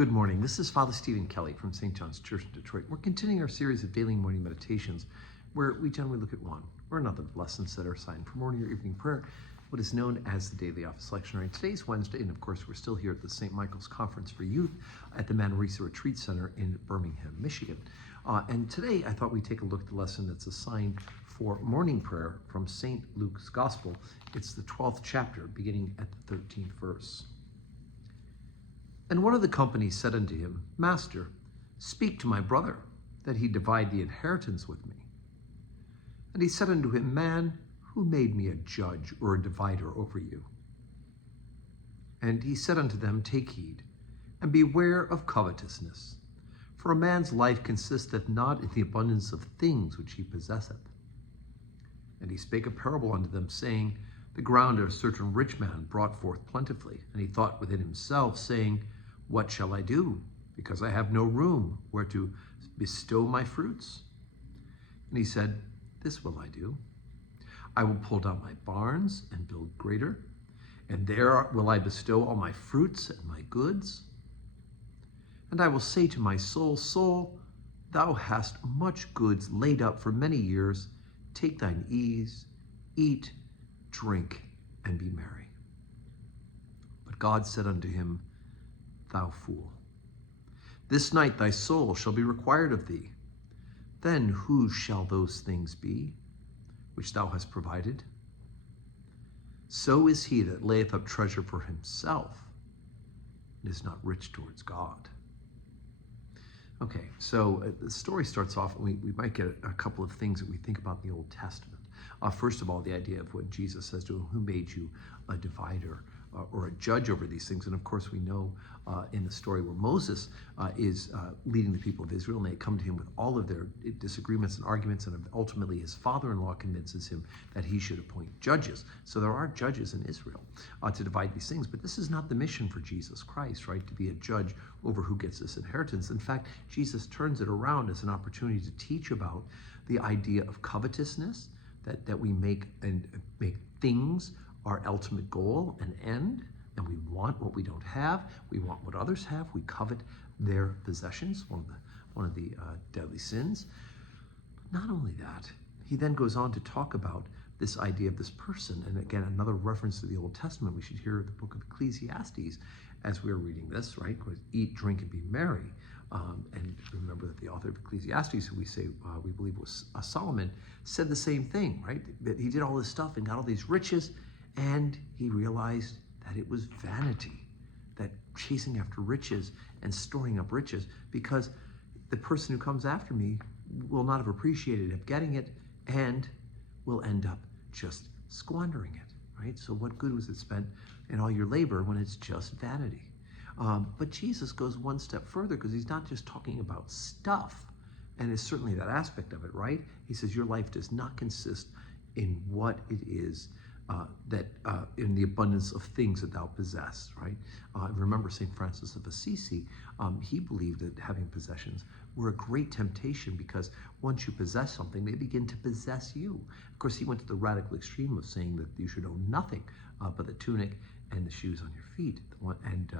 Good morning. This is Father Stephen Kelly from St. John's Church in Detroit. We're continuing our series of daily morning meditations where we generally look at one or another of the lessons that are assigned for morning or evening prayer, what is known as the Daily Office Lectionary. Today's Wednesday, and of course we're still here at the St. Michael's Conference for Youth at the Manresa Retreat Center in Birmingham, Michigan. And today I thought we'd take a look at the lesson that's assigned for morning prayer from St. Luke's Gospel. It's the 12th chapter, beginning at the 13th verse. And one of the company said unto him, Master, speak to my brother, that he divide the inheritance with me. And he said unto him, Man, who made me a judge or a divider over you? And he said unto them, Take heed, and beware of covetousness. For a man's life consisteth not in the abundance of things which he possesseth. And he spake a parable unto them, saying, The ground of a certain rich man brought forth plentifully. And he thought within himself, saying, What shall I do? Because I have no room where to bestow my fruits. And he said, This will I do. I will pull down my barns and build greater, and there will I bestow all my fruits and my goods. And I will say to my soul, Soul, thou hast much goods laid up for many years. Take thine ease, eat, drink, and be merry. But God said unto him, Thou fool, this night thy soul shall be required of thee. Then whose shall those things be which thou hast provided? So is he that layeth up treasure for himself and is not rich towards God. Okay, so the story starts off, and we might get a couple of things that we think about in the Old Testament. First of all, the idea of what Jesus says to him, who made you a divider or a judge over these things? And of course, we know in the story where Moses is leading the people of Israel, and they come to him with all of their disagreements and arguments, and ultimately his father-in-law convinces him that he should appoint judges. So there are judges in Israel to divide these things, but this is not the mission for Jesus Christ, right? To be a judge over who gets this inheritance. In fact, Jesus turns it around as an opportunity to teach about the idea of covetousness, that we make things our ultimate goal and end, and we want what we don't have, we want what others have, we covet their possessions, one of the deadly sins. But not only that, he then goes on to talk about this idea of this person, and again, another reference to the Old Testament. We should hear the book of Ecclesiastes as we're reading this, right? Eat, drink, and be merry. And remember that the author of Ecclesiastes, who we believe was Solomon, said the same thing, right? That he did all this stuff and got all these riches, and he realized that it was vanity, that chasing after riches and storing up riches, because the person who comes after me will not have appreciated of getting it and will end up just squandering it, right? So what good was it spent in all your labor when it's just vanity? But Jesus goes one step further, because he's not just talking about stuff, and it's certainly that aspect of it, right? He says your life does not consist in what it is in the abundance of things that thou possess, right? Remember St. Francis of Assisi, he believed that having possessions were a great temptation, because once you possess something, they begin to possess you. Of course, he went to the radical extreme of saying that you should own nothing but the tunic and the shoes on your feet. And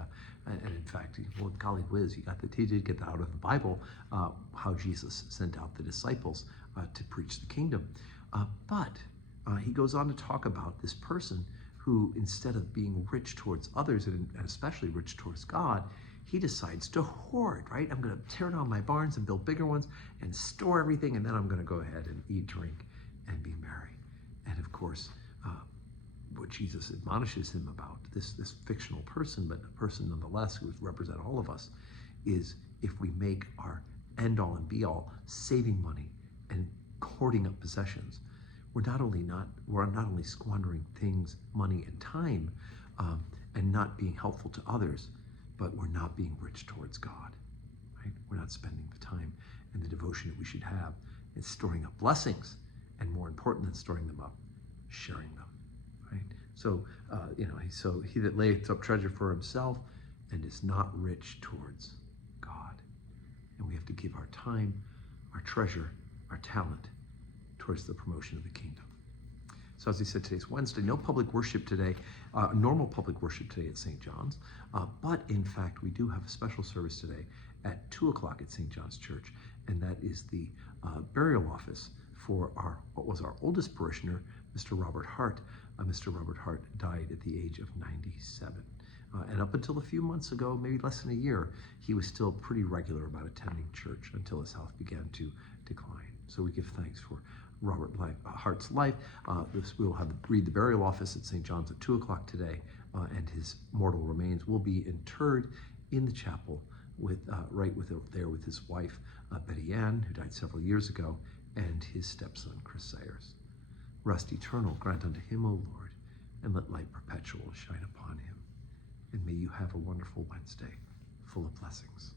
in fact, well, golly whiz, he did get that out of the Bible, how Jesus sent out the disciples to preach the kingdom. But he goes on to talk about this person who, instead of being rich towards others, and especially rich towards God, he decides to hoard, right? I'm going to tear down my barns and build bigger ones and store everything, and then I'm going to go ahead and eat, drink, and be merry. And of course, what Jesus admonishes him about, this fictional person, but a person nonetheless who represents all of us, is if we make our end-all and be-all saving money and hoarding up possessions, we're not only squandering things, money, and time, and not being helpful to others, but we're not being rich towards God, right? We're not spending the time and the devotion that we should have in storing up blessings, and more important than storing them up, sharing them, right? So, so he that layeth up treasure for himself and is not rich towards God. And we have to give our time, our treasure, our talent towards the promotion of the kingdom. So as I said, today's Wednesday, no public worship today, normal public worship today at St. John's, but in fact, we do have a special service today at 2 o'clock at St. John's Church, and that is the burial office for what was our oldest parishioner, Mr. Robert Hart. Mr. Robert Hart died at the age of 97. And up until a few months ago, maybe less than a year, he was still pretty regular about attending church until his health began to decline. So we give thanks for Robert Hart's life. We will read the burial office at St. John's at 2 o'clock today, and his mortal remains will be interred in the chapel right there with his wife, Betty Ann, who died several years ago, and his stepson, Chris Sayers. Rest eternal grant unto him, O Lord, and let light perpetual shine upon him. And may you have a wonderful Wednesday, full of blessings.